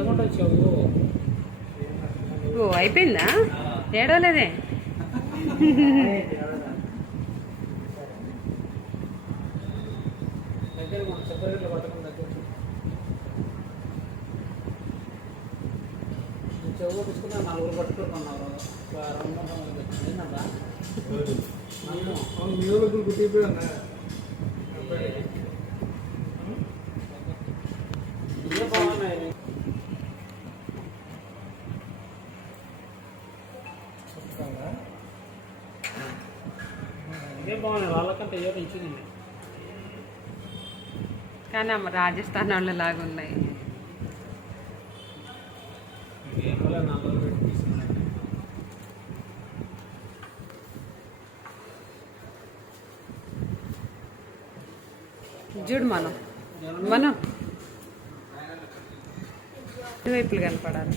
కట్టకుండా వచ్చావు. ఓ అయిపోయిందా? ఏడవలేదే. దగ్గర మనం సెపరేట్లో పట్టకుండా దగ్గర చెవు పుచ్చుకున్నా 4 పట్టుకుంటున్నారు. 2 ఏంటన్నా మీరు గుర్తిపోయాను ఇవే బాగున్నాయి. ఇవే బాగున్నాయి, వాళ్ళకంటే ఏదో ఇచ్చింది. కానీ అమ్మ రాజస్థాన్ వాళ్ళు లాగా ఉన్నాయి. చూడు మనం ఇటువైపులు కనపడాలి.